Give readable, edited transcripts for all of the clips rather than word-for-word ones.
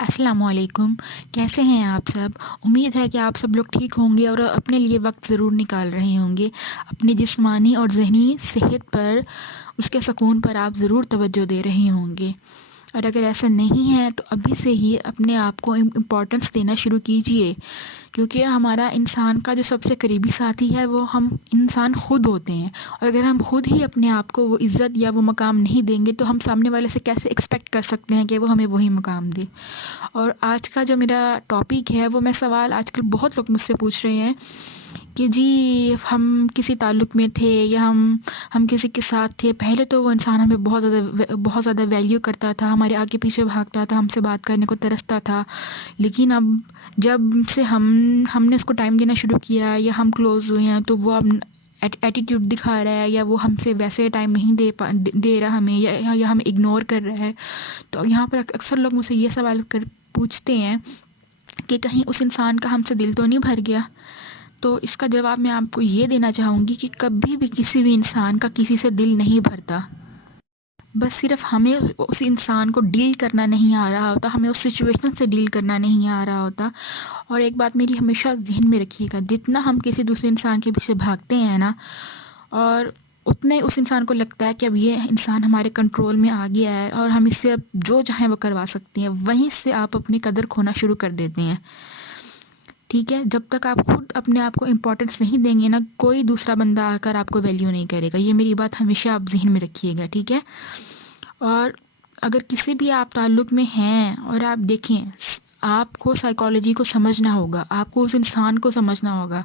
अस्सलाम वालेकुम। कैसे हैं आप सब? उम्मीद है कि आप सब लोग ठीक होंगे और अपने लिए वक्त ज़रूर निकाल रहे होंगे। अपनी जिस्मानी और ज़हनी सेहत पर, उसके सुकून पर आप ज़रूर तवज्जो दे रहे होंगे। और अगर ऐसा नहीं है तो अभी से ही अपने आप को इम्पोर्टेंस देना शुरू कीजिए, क्योंकि हमारा इंसान का जो सबसे करीबी साथी है वो हम इंसान खुद होते हैं। और अगर हम खुद ही अपने आप को वो इज़्ज़त या वो मकाम नहीं देंगे तो हम सामने वाले से कैसे एक्सपेक्ट कर सकते हैं कि वो हमें वही मकाम दे। और आज का जो मेरा टॉपिक है वो, मैं सवाल आजकल बहुत लोग मुझसे पूछ रहे हैं कि जी हम किसी ताल्लुक़ में थे या हम किसी के साथ थे, पहले तो वो इंसान हमें बहुत ज़्यादा वैल्यू करता था, हमारे आगे पीछे भागता था, हमसे बात करने को तरसता था। लेकिन अब जब से हमने उसको टाइम देना शुरू किया या हम क्लोज़ हुए हैं तो वो अब एटीट्यूड दिखा रहा है, या वो हमसे वैसे टाइम नहीं दे रहा हमें, या हमें इग्नोर कर रहा है। तो यहाँ पर अक्सर लोग मुझसे ये सवाल कर पूछते हैं कि कहीं उस इंसान का हमसे दिल तो नहीं भर गया। तो इसका जवाब मैं आपको ये देना चाहूँगी कि कभी भी किसी भी इंसान का किसी से दिल नहीं भरता। बस सिर्फ हमें उस इंसान को डील करना नहीं आ रहा होता, हमें उस सिचुएशन से डील करना नहीं आ रहा होता। और एक बात मेरी हमेशा ज़हन में रखिएगा, जितना हम किसी दूसरे इंसान के पीछे भागते हैं ना, और उतने उस इंसान को लगता है कि अब ये इंसान हमारे कंट्रोल में आ गया है और हम इससे अब जो चाहें वो करवा सकते हैं, वहीं से आप अपनी कदर खोना शुरू कर देते हैं। ठीक है, जब तक आप खुद अपने आप को इम्पोर्टेंस नहीं देंगे ना, कोई दूसरा बंदा आकर आपको वैल्यू नहीं करेगा। ये मेरी बात हमेशा आप जहन में रखिएगा, ठीक है। और अगर किसी भी आप ताल्लुक़ में हैं और आप देखें, आपको साइकोलॉजी को समझना होगा, आपको उस इंसान को समझना होगा।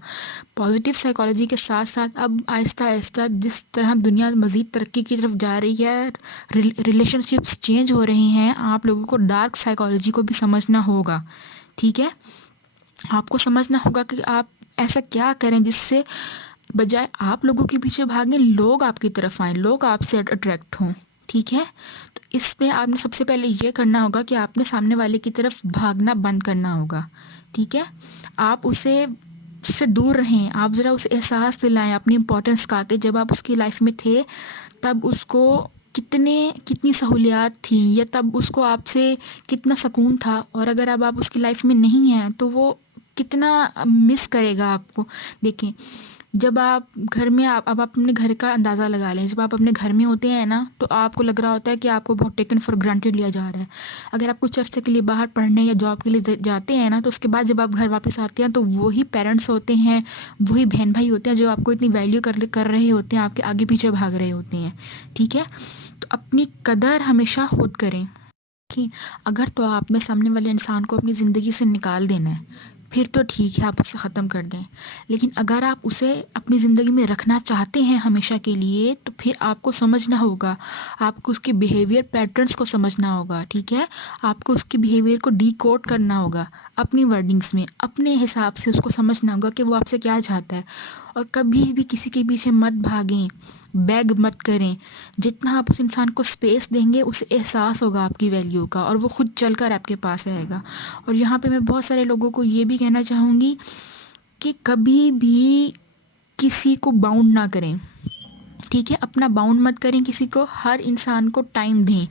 पॉजिटिव साइकोलॉजी के साथ साथ अब आहिस्ता आहिस्ता जिस तरह दुनिया मज़ीद तरक्की की तरफ जा रही है, रिलेशनशिप्स चेंज हो रहे हैं, आप लोगों को डार्क साइकोलॉजी को भी समझना होगा। ठीक है, आपको समझना होगा कि आप ऐसा क्या करें जिससे बजाय आप लोगों के पीछे भागें, लोग आपकी तरफ आएँ, लोग आपसे अट्रैक्ट हों। ठीक है, तो इसमें आपने सबसे पहले ये करना होगा कि आपने सामने वाले की तरफ भागना बंद करना होगा। ठीक है, आप उससे दूर रहें, आप ज़रा उसे एहसास दिलाएं अपनी इम्पोर्टेंस का, कि जब आप उसकी लाइफ में थे तब उसको कितनी सहूलियात थी, या तब उसको आपसे कितना सुकून था। और अगर अब आप उसकी लाइफ में नहीं हैं तो वो कितना मिस करेगा आपको। देखें, जब आप घर में अब आप अपने घर का अंदाज़ा लगा लें, जब आप अपने घर में होते हैं ना तो आपको लग रहा होता है कि आपको बहुत टेकन फॉर ग्रांटेड लिया जा रहा है। अगर आप कुछ अर्से के लिए बाहर पढ़ने या जॉब के लिए जाते हैं ना, तो उसके बाद जब आप घर वापस आते हैं तो वही पेरेंट्स होते हैं, वही बहन भाई होते हैं जो आपको इतनी वैल्यू कर रहे होते हैं, आपके आगे पीछे भाग रहे होते हैं। ठीक है, तो अपनी कदर हमेशा खुद करें। कि अगर तो आपने सामने वाले इंसान को अपनी ज़िंदगी से निकाल देना है, फिर तो ठीक है, आप उसे ख़त्म कर दें। लेकिन अगर आप उसे अपनी ज़िंदगी में रखना चाहते हैं हमेशा के लिए, तो फिर आपको समझना होगा, आपको उसके बिहेवियर पैटर्न्स को समझना होगा। ठीक है, आपको उसके बिहेवियर को डिकोड करना होगा, अपनी वर्डिंग्स में अपने हिसाब से उसको समझना होगा कि वो आपसे क्या चाहता है। और कभी भी किसी के पीछे मत भागें, बैग मत करें। जितना आप उस इंसान को स्पेस देंगे, उसे एहसास होगा आपकी वैल्यू का, और वो खुद चलकर आपके पास आएगा। और यहाँ पे मैं बहुत सारे लोगों को ये भी कहना चाहूँगी कि कभी भी किसी को बाउंड ना करें। ठीक है, अपना बाउंड मत करें किसी को, हर इंसान को टाइम दें।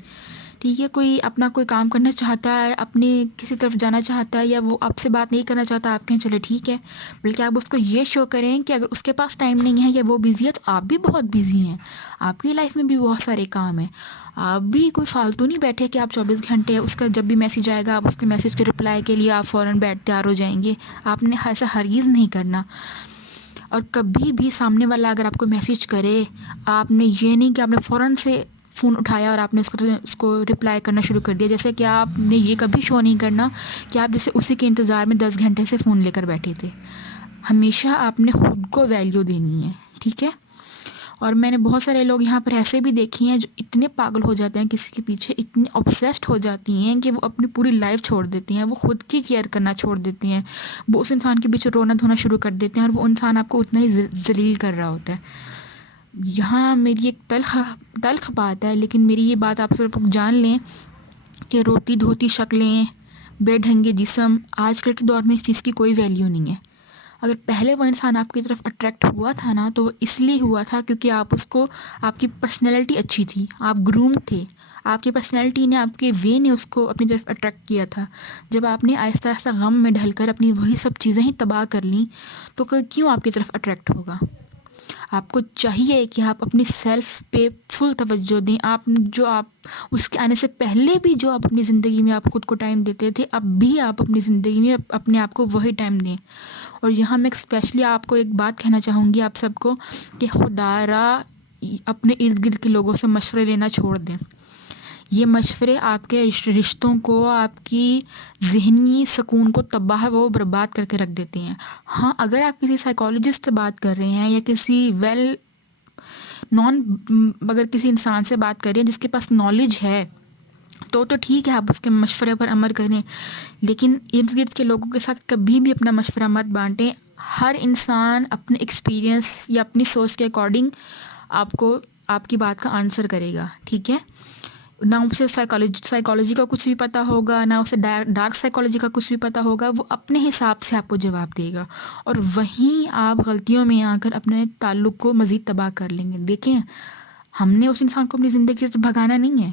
ठीक है, कोई अपना कोई काम करना चाहता है, अपने किसी तरफ जाना चाहता है, या वो आपसे बात नहीं करना चाहता, आप कहें चलो ठीक है, बल्कि आप उसको ये शो करें कि अगर उसके पास टाइम नहीं है या वो बिज़ी है तो आप भी बहुत बिज़ी हैं, आपकी लाइफ में भी बहुत सारे काम हैं। आप भी कोई फालतू नहीं बैठे कि आप 24 घंटे उसका जब भी मैसेज आएगा आप उसके मैसेज के रिप्लाई के लिए आप फ़ौरन तैयार हो जाएंगे। आपने ऐसा हरगिज़ नहीं करना। और कभी भी सामने वाला अगर आपको मैसेज करे, आपने ये नहीं कि आपने फ़ौरन से फ़ोन उठाया और आपने उसको रिप्लाई करना शुरू कर दिया। जैसे कि आपने ये कभी शो नहीं करना कि आप जैसे उसी के इंतज़ार में 10 घंटे से फ़ोन लेकर बैठे थे। हमेशा आपने खुद को वैल्यू देनी है। ठीक है, और मैंने बहुत सारे लोग यहाँ पर ऐसे भी देखे हैं जो इतने पागल हो जाते हैं किसी के पीछे, इतने ऑब्सेस्ड हो जाती हैं कि वो अपनी पूरी लाइफ छोड़ देती हैं, वो खुद की केयर करना छोड़ देती हैं, वो उस इंसान के पीछे रोना धोना शुरू कर देते हैं, और वो इंसान आपको उतना ही जलील कर रहा होता है। यहाँ मेरी एक तल्ख बात है, लेकिन मेरी ये बात आप सब लोग जान लें कि रोती धोती शक्लें, बेढंगे जिस्म, आजकल के दौर में इस चीज़ की कोई वैल्यू नहीं है। اگر پہلے وہ انسان آپ کی طرف اٹریکٹ ہوا تھا نا تو وہ اس لیے ہوا تھا کیونکہ آپ اس کو، آپ کی پرسنالٹی اچھی تھی، آپ گرومڈ تھے، آپ کی پرسنالٹی نے، آپ کے وے نے اس کو اپنی طرف اٹریکٹ کیا تھا. جب آپ نے آہستہ آہستہ غم میں ڈھل کر اپنی وہی سب چیزیں ہی تباہ کر لیں تو کیوں آپ کی طرف اٹریکٹ ہوگا؟ آپ کو چاہیے کہ آپ اپنی سیلف پہ فل توجہ دیں. آپ اس کے آنے سے پہلے بھی جو آپ اپنی زندگی میں آپ خود کو ٹائم دیتے تھے، اب بھی آپ اپنی زندگی میں اپنے آپ کو وہی ٹائم دیں. اور یہاں میں اسپیشلی آپ کو ایک بات کہنا چاہوں گی آپ سب کو کہ خدا را اپنے ارد گرد کے لوگوں سے مشورے لینا چھوڑ دیں. یہ مشورے آپ کے رشتوں کو، آپ کی ذہنی سکون کو تباہ و برباد کر کے رکھ دیتے ہیں. ہاں، اگر آپ کسی سائیکالوجسٹ سے بات کر رہے ہیں یا کسی اگر کسی انسان سے بات کر رہے ہیں جس کے پاس نالج ہے تو ٹھیک ہے، آپ اس کے مشورے پر عمل کریں، لیکن ارد گرد کے لوگوں کے ساتھ کبھی بھی اپنا مشورہ مت بانٹیں. ہر انسان اپنے ایکسپیرینس یا اپنی سوچ کے اکارڈنگ آپ کی بات کا آنسر کرے گا. ٹھیک ہے؟ نہ اسے سائیکالوجی کا کچھ بھی پتہ ہوگا، نہ اسے ڈارک سائیکالوجی کا کچھ بھی پتہ ہوگا. وہ اپنے حساب سے آپ کو جواب دے گا، اور وہیں آپ غلطیوں میں آ کر اپنے تعلق کو مزید تباہ کر لیں گے. دیکھیں، ہم نے اس انسان کو اپنی زندگی سے بھگانا نہیں ہے،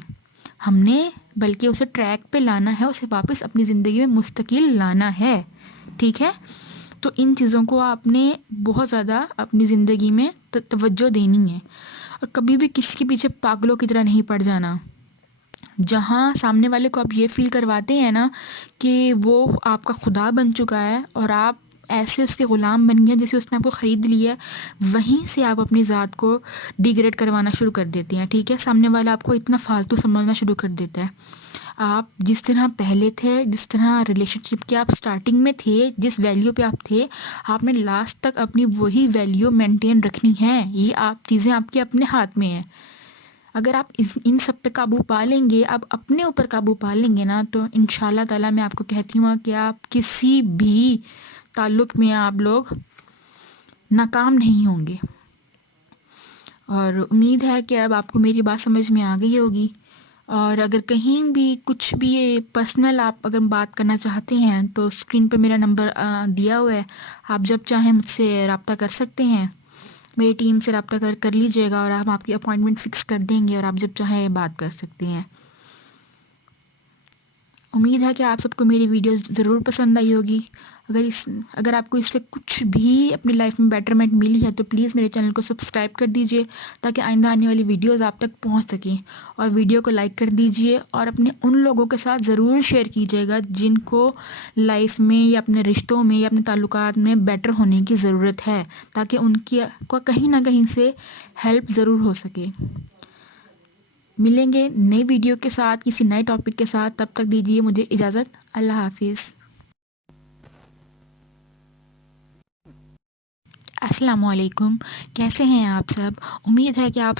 ہم نے بلکہ اسے ٹریک پہ لانا ہے، اسے واپس اپنی زندگی میں مستقل لانا ہے. ٹھیک ہے؟ تو ان چیزوں کو آپ نے بہت زیادہ اپنی زندگی میں توجہ دینی ہے، اور کبھی بھی کسی کے پیچھے پاگلوں کی طرح نہیں پڑ جانا. جہاں سامنے والے کو آپ یہ فیل کرواتے ہیں نا کہ وہ آپ کا خدا بن چکا ہے اور آپ ایسے اس کے غلام بن گئے جیسے اس نے آپ کو خرید لیا ہے، وہیں سے آپ اپنی ذات کو ڈیگریڈ کروانا شروع کر دیتے ہیں. ٹھیک ہے؟ سامنے والا آپ کو اتنا فالتو سمجھنا شروع کر دیتا ہے. آپ جس طرح پہلے تھے، جس طرح ریلیشن شپ کے آپ سٹارٹنگ میں تھے، جس ویلیو پہ آپ تھے، آپ نے لاسٹ تک اپنی وہی ویلیو مینٹین رکھنی ہے. یہ چیزیں آپ کے اپنے ہاتھ میں ہیں. اگر آپ ان سب پہ قابو پا لیں گے، آپ اپنے اوپر قابو پا لیں گے نا، تو ان شاء اللہ تعالیٰ میں آپ کو کہتی ہوں کہ آپ کسی بھی تعلق میں آپ لوگ ناکام نہیں ہوں گے. اور امید ہے کہ اب آپ کو میری بات سمجھ میں آ گئی ہوگی. اور اگر کہیں بھی کچھ بھی پرسنل آپ اگر بات کرنا چاہتے ہیں تو اسکرین پہ میرا نمبر دیا ہوا ہے، آپ جب چاہیں مجھ سے رابطہ کر سکتے ہیں. میری ٹیم سے رابطہ کر لیجئے گا اور ہم آپ کی اپوائنٹمنٹ فکس کر دیں گے، اور آپ جب چاہیں بات کر سکتے ہیں. امید ہے کہ آپ سب کو میری ویڈیوز ضرور پسند آئی ہوگی. اگر آپ کو اس سے کچھ بھی اپنی لائف میں بیٹرمنٹ ملی ہے تو پلیز میرے چینل کو سبسکرائب کر دیجئے تاکہ آئندہ آنے والی ویڈیوز آپ تک پہنچ سکیں. اور ویڈیو کو لائک کر دیجئے اور اپنے ان لوگوں کے ساتھ ضرور شیئر کیجئے گا جن کو لائف میں یا اپنے رشتوں میں یا اپنے تعلقات میں بیٹر ہونے کی ضرورت ہے، تاکہ ان کی کو کہیں نہ کہیں سے ہیلپ ضرور ہو سکے. ملیں گے نئی ویڈیو کے ساتھ، کسی نئے ٹاپک کے ساتھ. تب تک دیجیے مجھے اجازت. اللہ حافظ. السلام علیکم، کیسے ہیں آپ سب؟ امید ہے کہ آپ